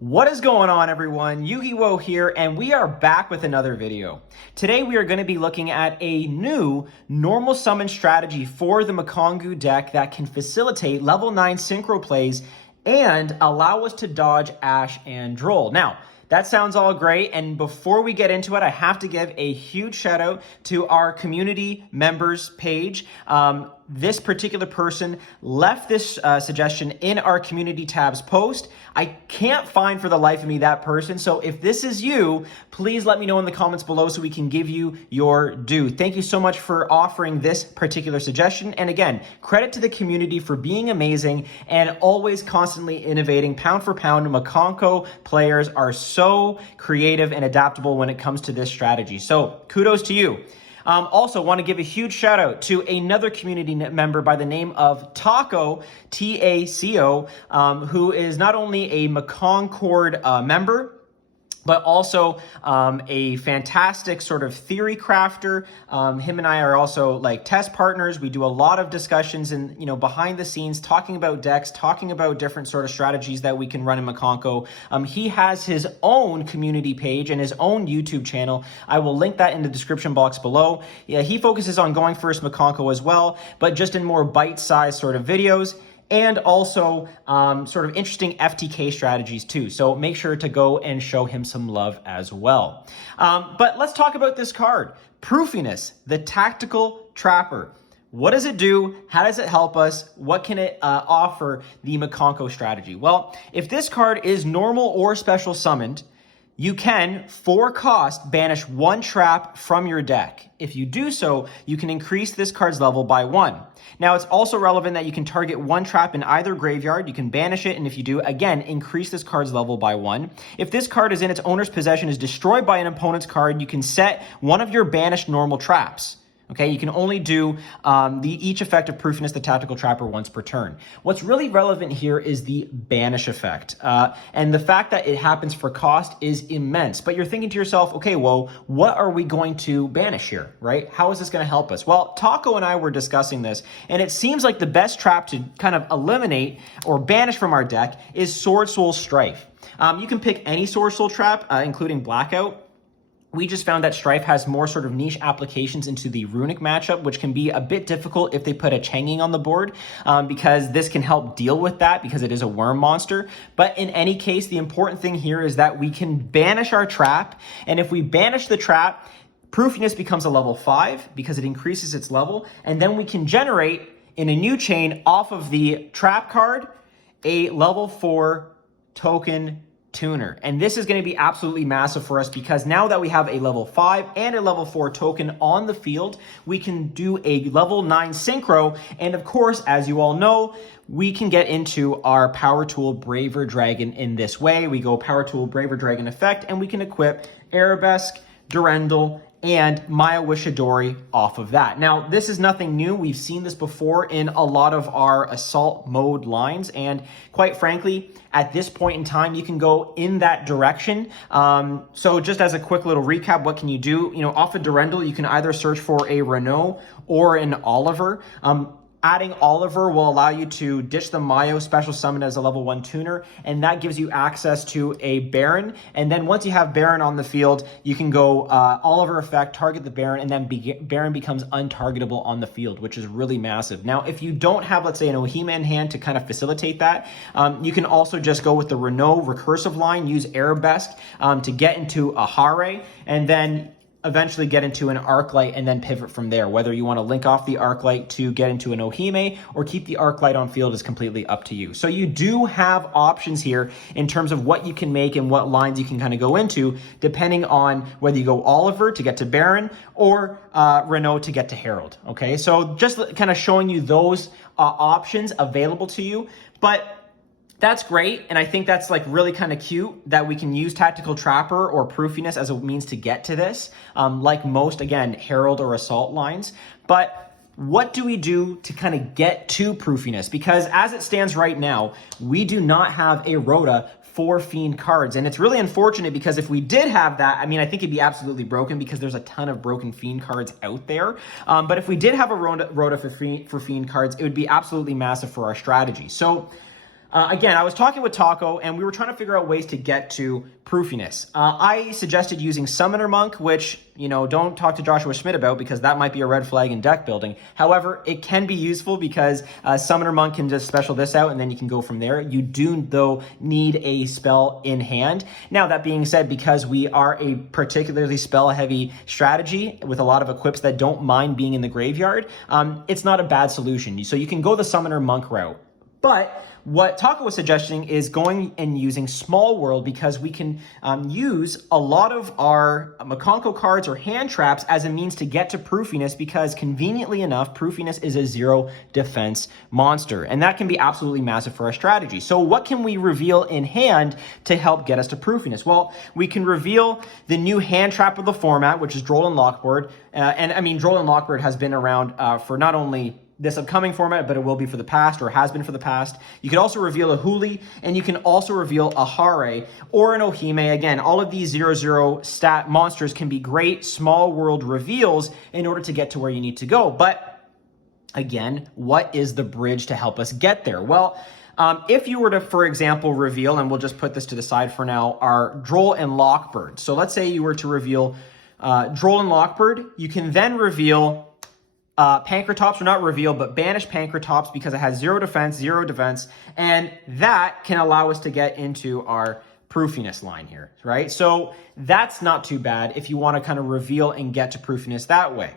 What is going on, everyone? Yu-Gi-Oh here, and we are back with another video. Today we are going to be looking at a new normal summon strategy for the Mikankguu deck that can facilitate level 9 synchro plays and allow us to dodge Ash and Droll. Now, that sounds all great, and before we get into it, I have to give a huge shout out to our community members page. This particular person left this suggestion in our community tabs post. I can't find for the life of me that person, so if this is you, please let me know in the comments below so we can give you your due. Thank you so much for offering this particular suggestion, and again, credit to the community for being amazing and always constantly innovating. Pound for pound, Mikankguu players are so creative and adaptable when it comes to this strategy, so kudos to you. Also, want to give a huge shout out to another community member by the name of Taco, T-A-C-O, who is not only a Mikankguu member, but also a fantastic sort of theory crafter. Him and I are also like test partners. We do a lot of discussions and, behind the scenes, talking about decks, talking about different sort of strategies that we can run in Mikankguu. He has his own community page and his own YouTube channel. I will link that in the description box below. Yeah, he focuses on going first Mikankguu as well, but just in more bite-sized sort of videos, and also sort of interesting FTK strategies too. So make sure to go and show him some love as well. But let's talk about this card, Proofiness, the Tactical Trapper. What does it do? How does it help us? What can it offer the Mikankguu strategy? Well, if this card is normal or special summoned, you can, for cost, banish one trap from your deck. If you do so, you can increase this card's level by 1. Now, it's also relevant that you can target one trap in either graveyard. You can banish it, and if you do, again, increase this card's level by 1. If this card is in its owner's possession, is destroyed by an opponent's card, you can set one of your banished normal traps. Okay, you can only do each effect of Proofiness, the Tactical Trapper, once per turn. What's really relevant here is the banish effect. And the fact that it happens for cost is immense. But you're thinking to yourself, okay, well, what are we going to banish here, right? How is this going to help us? Well, Taco and I were discussing this, and it seems like the best trap to kind of eliminate or banish from our deck is Sword Soul Strife. You can pick any Sword Soul trap, including Blackout. We just found that Strife has more sort of niche applications into the Runic matchup, which can be a bit difficult if they put a Changing on the board, because this can help deal with that because it is a worm monster. But in any case, the important thing here is that we can banish our trap, and if we banish the trap, Proofiness becomes a level 5 because it increases its level, and then we can generate in a new chain off of the trap card a level 4 token tuner. And this is going to be absolutely massive for us because now that we have a level 5 and a level 4 token on the field, we can do a level 9 synchro. And of course, as you all know, we can get into our Power Tool Braver Dragon in this way. We go Power Tool Braver Dragon effect, and we can equip Arabesque, Durendal, and Maya Wishadori off of that. Now, this is nothing new. We've seen this before in a lot of our assault mode lines, and quite frankly, at this point in time, you can go in that direction. So just as a quick little recap, what can you do? Off of Durendal, you can either search for a Renault or an Oliver. Adding Oliver will allow you to ditch the Mayo special summon as a level 1 tuner, and that gives you access to a Baron. And then once you have Baron on the field, you can go Oliver effect, target the Baron, and then Baron becomes untargetable on the field, which is really massive. Now, if you don't have, let's say, an Ohima in hand to kind of facilitate that, you can also just go with the Renault recursive line, use Arabesque to get into a Hare, and then eventually get into an Arclight and then pivot from there. Whether you want to link off the Arclight to get into an Ohime or keep the Arclight on field is completely up to you. So you do have options here in terms of what you can make and what lines you can kind of go into, depending on whether you go Oliver to get to Baron or Renault to get to Herald. Okay, so just kind of showing you those options available to you. But that's great, and I think that's like really kind of cute that we can use Tactical Trapper or Proofiness as a means to get to this, like most, again, Herald or Assault lines. But what do we do to kind of get to Proofiness? Because as it stands right now, we do not have a Rhoda for Fiend cards, and it's really unfortunate because if we did have that, I mean, I think it'd be absolutely broken because there's a ton of broken Fiend cards out there. But if we did have a Rhoda for Fiend cards, it would be absolutely massive for our strategy. So Again, I was talking with Taco, and we were trying to figure out ways to get to proofiness. I suggested using Summoner Monk, which, don't talk to Joshua Schmidt about because that might be a red flag in deck building. However, it can be useful because Summoner Monk can just special this out, and then you can go from there. You do, though, need a spell in hand. Now, that being said, because we are a particularly spell-heavy strategy with a lot of equips that don't mind being in the graveyard, it's not a bad solution. So you can go the Summoner Monk route. But what Taco was suggesting is going and using Small World because we can use a lot of our Mikankguu cards or hand traps as a means to get to Proofiness because conveniently enough, Proofiness is a 0 defense monster. And that can be absolutely massive for our strategy. So what can we reveal in hand to help get us to Proofiness? Well, we can reveal the new hand trap of the format, which is Droll and Lockboard. Droll and Lockboard has been around for not only this upcoming format, but it will be for the past or has been for the past. You can also reveal a Huli, and you can also reveal a Hare or an Ohime. Again, all of these 0/0 stat monsters can be great small world reveals in order to get to where you need to go. But again, what is the bridge to help us get there? Well, if you were to, for example, reveal, and we'll just put this to the side for now, our Droll and Lockbird. So let's say you were to reveal Droll and Lockbird. You can then reveal Pankratops, or not reveal, but banish Pankratops because it has 0 defense, and that can allow us to get into our Proofiness line here, right? So that's not too bad if you want to kind of reveal and get to Proofiness that way.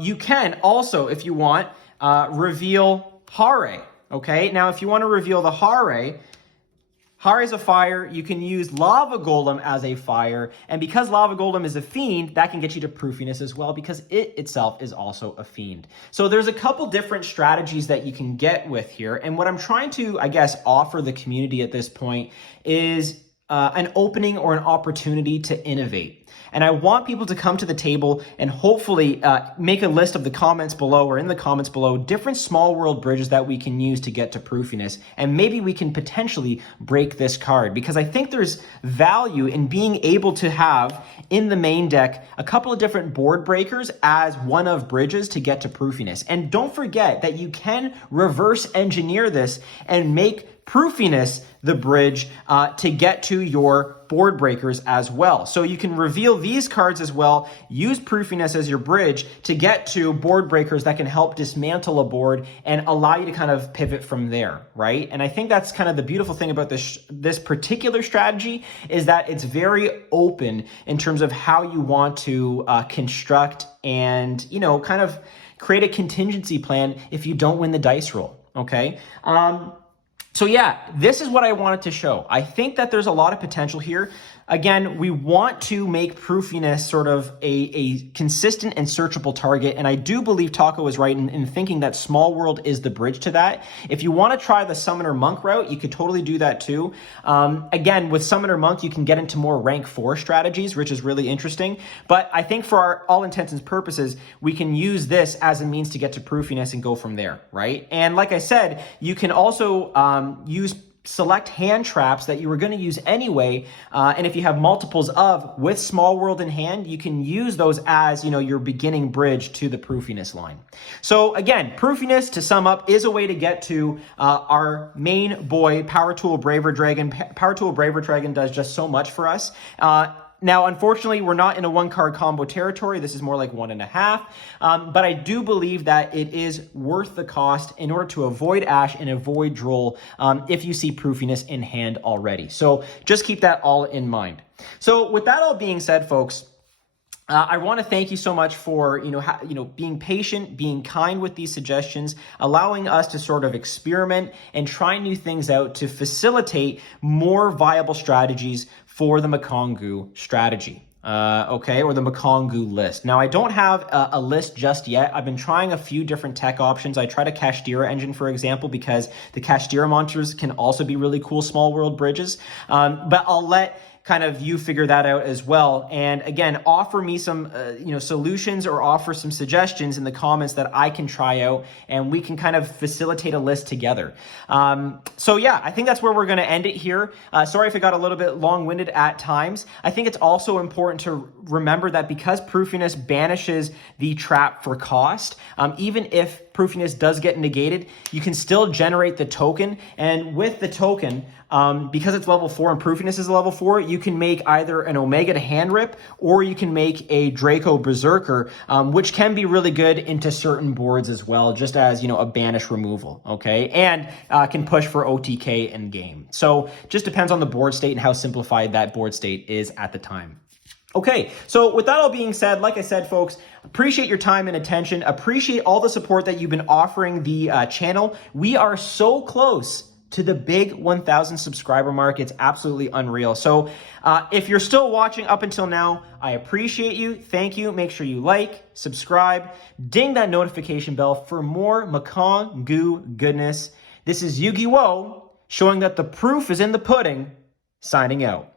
You can also, if you want, reveal Hare, okay? Now, if you want to reveal the Hare is a fire. You can use Lava Golem as a fire. And because Lava Golem is a fiend, that can get you to Proofiness as well because it itself is also a fiend. So there's a couple different strategies that you can get with here. And what I'm trying to, I guess, offer the community at this point is an opening or an opportunity to innovate. And I want people to come to the table and hopefully make a list of the comments below or in the comments below different small world bridges that we can use to get to Proofiness. And maybe we can potentially break this card because I think there's value in being able to have in the main deck a couple of different board breakers as one of bridges to get to Proofiness. And don't forget that you can reverse engineer this and make Proofiness the bridge to get to your board breakers as well. So you can reveal these cards as well, use Proofiness as your bridge to get to board breakers that can help dismantle a board and allow you to kind of pivot from there, right? And I think that's kind of the beautiful thing about this particular strategy is that it's very open in terms of how you want to construct and, kind of create a contingency plan if you don't win the dice roll, okay? So yeah, this is what I wanted to show. I think that there's a lot of potential here. Again, we want to make Proofiness sort of a consistent and searchable target. And I do believe Taco is right in thinking that Small World is the bridge to that. If you want to try the Summoner Monk route, you could totally do that too. Again, with Summoner Monk, you can get into more rank 4 strategies, which is really interesting. But I think for all intents and purposes, we can use this as a means to get to Proofiness and go from there, right? And like I said, you can also use select hand traps that you were going to use anyway, and if you have multiples of with Small World in hand, you can use those as your beginning bridge to the Proofiness line. So again, Proofiness, to sum up, is a way to get to our main boy, Power Tool Braver Dragon. Power Tool Braver Dragon does just so much for us. Now, unfortunately, we're not in a 1-card combo territory. This is more like 1.5. But I do believe that it is worth the cost in order to avoid Ash and avoid Droll if you see Proofiness in hand already. So just keep that all in mind. So with that all being said, folks, I want to thank you so much for, being patient, being kind with these suggestions, allowing us to sort of experiment and try new things out to facilitate more viable strategies for the Mikankguu strategy. Or the Mikankguu list. Now, I don't have a list just yet. I've been trying a few different tech options. I tried a Kashtira engine, for example, because the Kashtira monsters can also be really cool small world bridges. But I'll let kind of you figure that out as well. And again, offer me some, solutions or offer some suggestions in the comments that I can try out and we can kind of facilitate a list together. So yeah, I think that's where we're going to end it here. Sorry if it got a little bit long-winded at times. I think it's also important to remember that because Proofiness banishes the trap for cost, even if Proofiness does get negated, you can still generate the token. And with the token, because it's level 4 and Proofiness is level 4, you can make either an Omega to hand rip, or you can make a Draco Berserker, which can be really good into certain boards as well, just as, you know, a banish removal, okay? And can push for OTK in game. So just depends on the board state and how simplified that board state is at the time. Okay, so with that all being said, like I said, folks, appreciate your time and attention. Appreciate all the support that you've been offering the channel. We are so close to the big 1,000 subscriber mark. It's absolutely unreal. So if you're still watching up until now, I appreciate you. Thank you. Make sure you like, subscribe, ding that notification bell for more Mikankguu goodness. This is Yu-Gi-Oh! Showing that the proof is in the pudding, signing out.